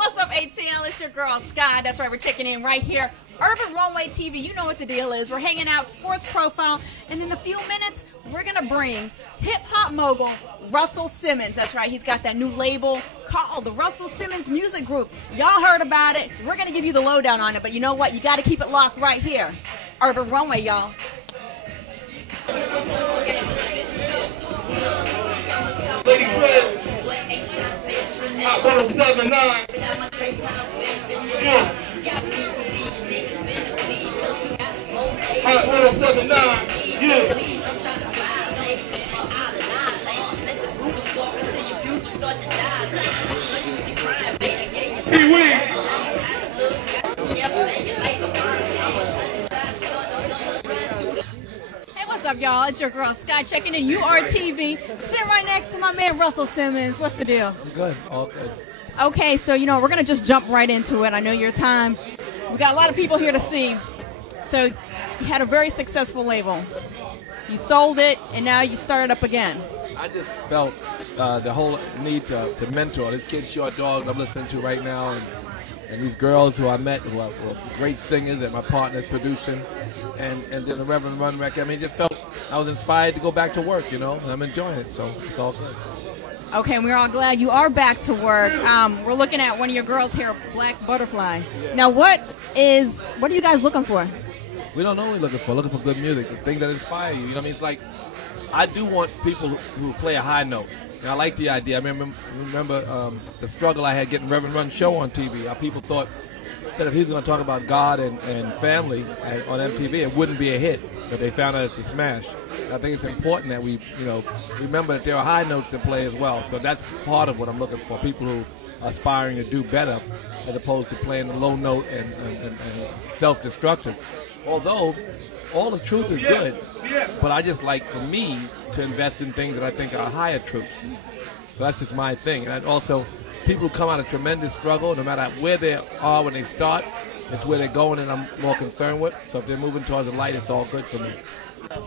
What's up, ATL? It's your girl, Sky. That's right, we're checking in right here. Urban Runway TV, you know what the deal is. We're hanging out, sports profile, and in a few minutes, we're going to bring hip-hop mogul Russell Simmons. That's right, he's got that new label called the Russell Simmons Music Group. Y'all heard about it. We're going to give you the lowdown on it, but you know what? You got to keep it locked right here. Urban Runway, y'all. Lady Red, Hot 107.9. Yeah. Hot 107.9. Yeah. What's up, y'all? It's your girl, Sky, checking in URTV. Sitting right next to my man, Russell Simmons. What's the deal? Good. All good. Okay, so, we're going to just jump right into it. I know your time. We got a lot of people here to see. So, you had a very successful label. You sold it, and now you started up again. I just felt the whole need to mentor. This kid, Short Dog, I'm listening to right now, and these girls who I met who are great singers that my partner's producing, and then the Reverend Run record. I mean, just felt I was inspired to go back to work, and I'm enjoying it, so it's all good. Okay, and we're all glad you are back to work. We're looking at one of your girls here, Black Butterfly. Yeah. Now, what are you guys looking for? We don't know what we're looking for. Looking for good music, the things that inspire you. You know what I mean? It's like, I do want people who play a high note. And I like the idea. I remember the struggle I had getting Reverend Run show on TV. How people thought that if he was going to talk about God and family on MTV, it wouldn't be a hit. But they found out it's a smash. And I think it's important that we, remember that there are high notes to play as well. So that's part of what I'm looking for. People who are aspiring to do better, as opposed to playing the low note and self-destructive. Although all the truth is good, but I just like, for me, to invest in things that I think are higher truths. So that's just my thing. And also, people who come out of tremendous struggle, no matter where they are when they start, it's where they're going, and I'm more concerned with. So if they're moving towards the light, it's all good for me.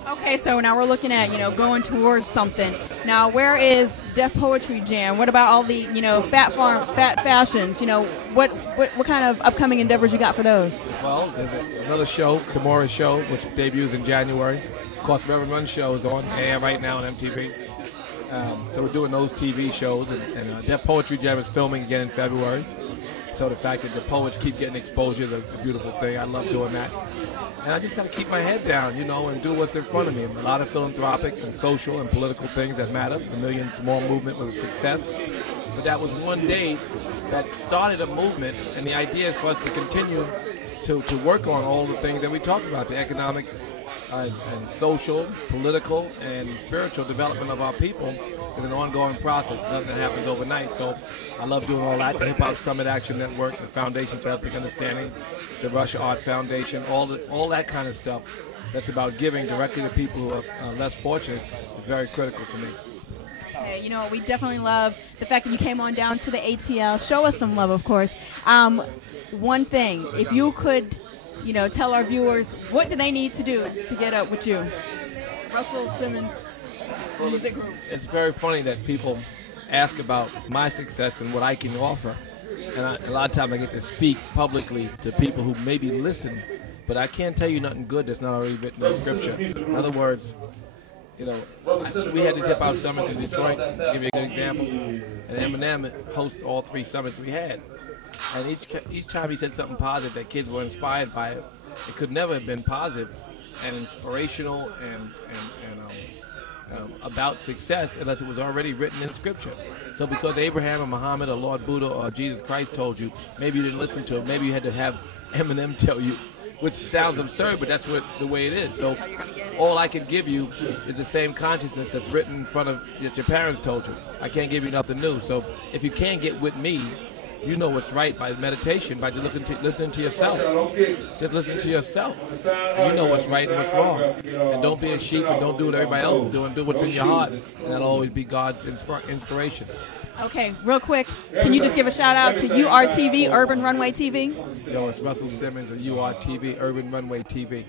Okay, so now we're looking at, going towards something. Now, where is Def Poetry Jam? What about all the, fat fashions? What kind of upcoming endeavors you got for those? Well, there's another show, Kimura's show, which debuts in January. Of course, Reverend Run show is on air right now on MTV. So we're doing those TV shows, and Def Poetry Jam is filming again in February. So the fact that the poets keep getting exposure is a beautiful thing. I love doing that. And I just got to keep my head down, and do what's in front of me. A lot of philanthropic and social and political things that matter. The Millions More movement was a success. But that was one day that started a movement, and the idea is for us to continue to work on all the things that we talked about, the economic and social, political, and spiritual development of our people is an ongoing process. Nothing happens overnight. So I love doing all that. The Hip Hop Summit Action Network, the Foundation for Ethnic Understanding, the Russia Art Foundation, all that kind of stuff that's about giving directly to people who are less fortunate is very critical for me. Okay, we definitely love the fact that you came on down to the ATL. Show us some love, of course. One thing, if you could, tell our viewers, what do they need to do to get up with you? Russell Simmons Music Group. It's very funny that people ask about my success and what I can offer. And a lot of times I get to speak publicly to people who maybe listen, but I can't tell you nothing good that's not already written in Scripture. In other words, we had these Hip Hop Summits in Detroit, to give you a good example, and Eminem hosts all 3 summits we had. And each time he said something positive that kids were inspired by it, it could never have been positive and inspirational and about success unless it was already written in Scripture. So because Abraham or Muhammad or Lord Buddha or Jesus Christ told you, maybe you didn't listen to it, maybe you had to have Eminem tell you, which sounds absurd, but that's the way it is. So all I can give you is the same consciousness that's written in front of that your parents told you. I can't give you nothing new. So if you can't get with me, you know what's right by meditation, by just listening to yourself. Just listen to yourself. And you know what's right and what's wrong. And don't be a sheep and don't do what everybody else is doing. Do what's in your heart. And that'll always be God's inspiration. Okay, real quick, can you just give a shout out to URTV, Urban Runway TV? Yo, it's Russell Simmons of URTV, Urban Runway TV.